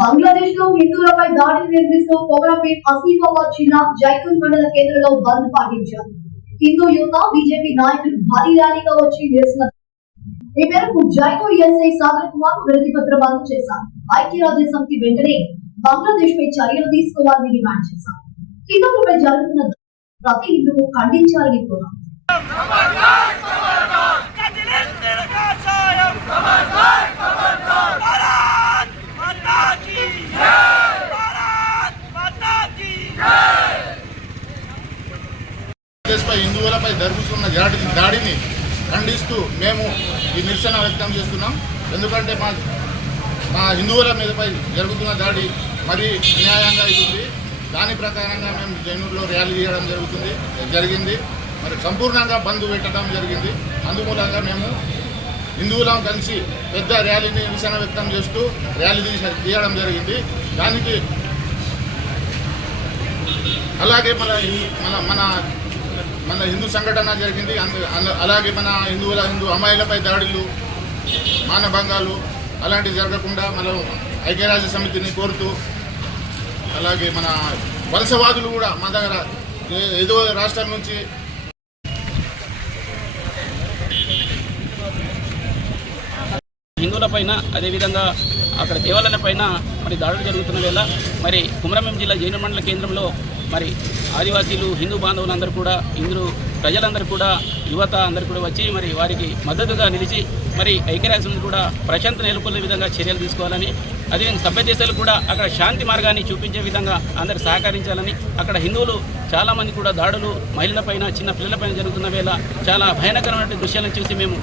బంగ్లాదేశ్ లో హిందువులపై దాడిని నిరసిస్తూ కోమరాపేట్ ఆసిఫాబాద్ జిల్లా జైపూర్ మండల కేంద్రంలో బంద్ పాటించారు. హిందూ యువత బీజేపీ నాయకులు భారీ ర్యాలీగా వచ్చి నిరసన ఈ మేరకు జైపూర్ ఎస్ఐ సాగర్ కుమార్ వినతి పత్రం అందజేశారు. ఐక్యరాజ్య సమితి వెంటనే బంగ్లాదేశ్ పై చర్యలు తీసుకోవాలని డిమాండ్ చేశారు. హిందువులపై జరుగుతున్న ప్రతి హిందువు ఖండించాలని కోరారు. హిందువులపై జరుగుతున్న దాడిని ఖండిస్తూ మేము ఈ నిరసన వ్యక్తం చేస్తున్నాం. ఎందుకంటే మా హిందువుల మీదపై జరుగుతున్న దాడి మరీ అన్యాయంగా ఉంది. దాని ప్రకారంగా మేము జైనూరులో ర్యాలీ చేయడం జరిగింది. మరి సంపూర్ణంగా బంద్ పెట్టడం జరిగింది. అందుమూలంగా మేము హిందువులం కలిసి పెద్ద ర్యాలీని నిరసన వ్యక్తం చేస్తూ ర్యాలీ తీయడం జరిగింది. దానికి అలాగే మన హిందూ సంఘటన జరిగింది. అలాగే మన హిందూ అమ్మాయిలపై దాడులు, మానభంగాలు అలాంటివి జరగకుండా మనం ఐక్యరాజ్య సమితిని కోరుతూ, అలాగే మన వలసవాదులు కూడా మన దగ్గర ఏదో రాష్ట్రం నుంచి హిందువులపైన అదేవిధంగా అక్కడ దేవాలయాలపైన మరి దాడులు జరుగుతున్న వేళ మరి కుమరంభీం జిల్లా జైనూర్ మండల కేంద్రంలో మరి ఆదివాసీలు హిందూ బాంధవులందరూ కూడా ప్రజలందరూ కూడా యువత అందరూ కూడా వచ్చి మరి వారికి మద్దతుగా నిలిచి మరి ఐక్యరాజ్యం కూడా ప్రశాంత నెలకొల్పే విధంగా చర్యలు తీసుకోవాలని, అదేవిధంగా సభ్య దేశాలు కూడా అక్కడ శాంతి మార్గాన్ని చూపించే విధంగా అందరు సహకరించాలని, అక్కడ హిందువులు చాలామంది కూడా దాడులు మహిళలపైన చిన్న పిల్లలపైన జరుగుతున్న వేళ చాలా భయానకరమైన దృశ్యాలను చూసి మేము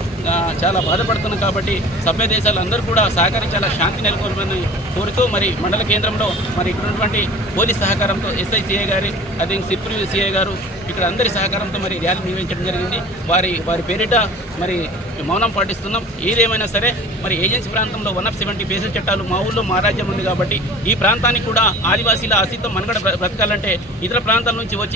చాలా బాధపడుతున్నాం. కాబట్టి సభ్య దేశాలు అందరూ కూడా సహకరించాలా, శాంతి నెలకొల్పని కోరుతూ మరి మండల కేంద్రంలో మరి ఇక్కడ ఉన్నటువంటి పోలీస్ సహకారంతో ఎస్ఐ సిఐ గారి అదే సిర్పూర్ సిఐ గారు ఇక్కడ అందరి సహకారంతో మరి ర్యాలీ నిర్వహించడం జరిగింది. వారి పేరిట మరి మౌనం పాటిస్తున్నాం. ఏదేమైనా సరే మరి ఏజెన్సీ ప్రాంతంలో 170 బేసిల్ చట్టాలు మా ఊళ్ళో మా రాజ్యం ఉంది కాబట్టి ఈ ప్రాంతానికి కూడా ఆదివాసీల అస్తిత్వం మనుగడ బ్రతకాలంటే ఇతర ప్రాంతాల నుంచి వచ్చి